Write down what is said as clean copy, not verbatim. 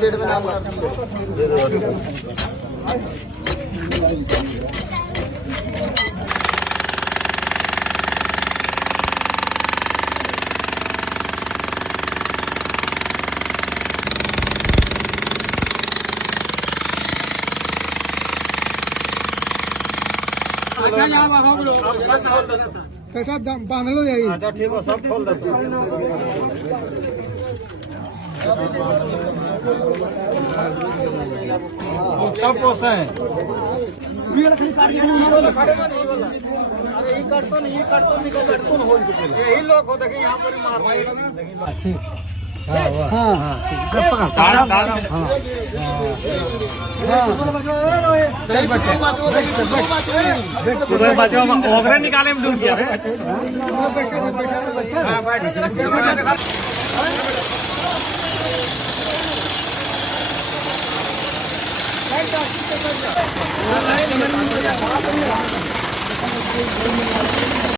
डेढ़ में नाम अच्छा यहाँ बांध लो यही। अच्छा ठीक है सब खोल दो। सब पोसे हैं। ये लकड़ी काट के ये कार्टून हो चुके हैं। यही लोग हो देखे यहाँ पर मार रहे हैं। ठीक। हाँ हाँ हाँ हाँ निकाले में दूर किया